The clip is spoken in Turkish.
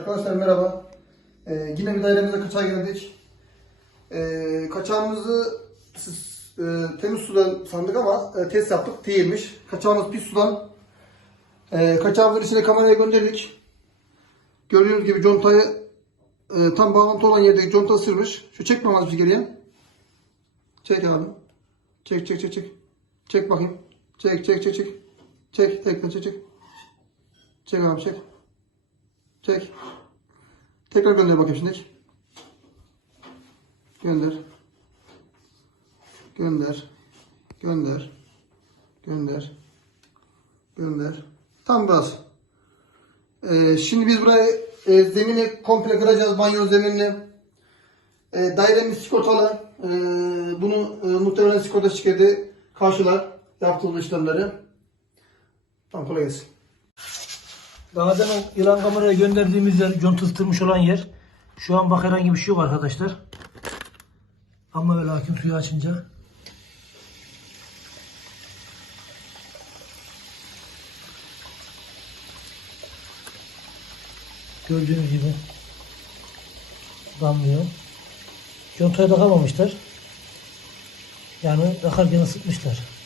Arkadaşlar merhaba. Ee, yine bir dairemize kaçağa geldik. Ee, kaçağımızı e, temiz sudan sandık ama e, test yaptık değilmiş. Kaçağımız pis sudan. E, kaçağımızın içine kameraya gönderdik. Gördüğünüz gibi contayı e, tam bağlantı olan yerdeki conta ısırmış. Şu çek bakalım geriye. Çek abi. Çek çek çek çek. Çek bakayım. Çek çek çek çek. Çek tekrar çek çek. Çek abi çek. Çek. Tekrar gönder bakayım şimdi. Gönder. Gönder. Gönder. Gönder. Gönder. Tam biraz. Ee, şimdi biz burayı e, zemini komple kıracağız. Banyo zeminini. E, dairemiz sigortalı. E, bunu e, muhtemelen sigorta şirketi karşılar. Yaptığımız işlemleri. Tamam kolay gelsin. Daha demin yılan kameraya gönderdiğimiz yer, contıltırmış olan yer. Şu an bak herhangi bir şey yok arkadaşlar. Ama ve lakin suyu açınca gördüğünüz gibi damlıyor. Contaya takamamışlar. Yani takarken ısıtmışlar.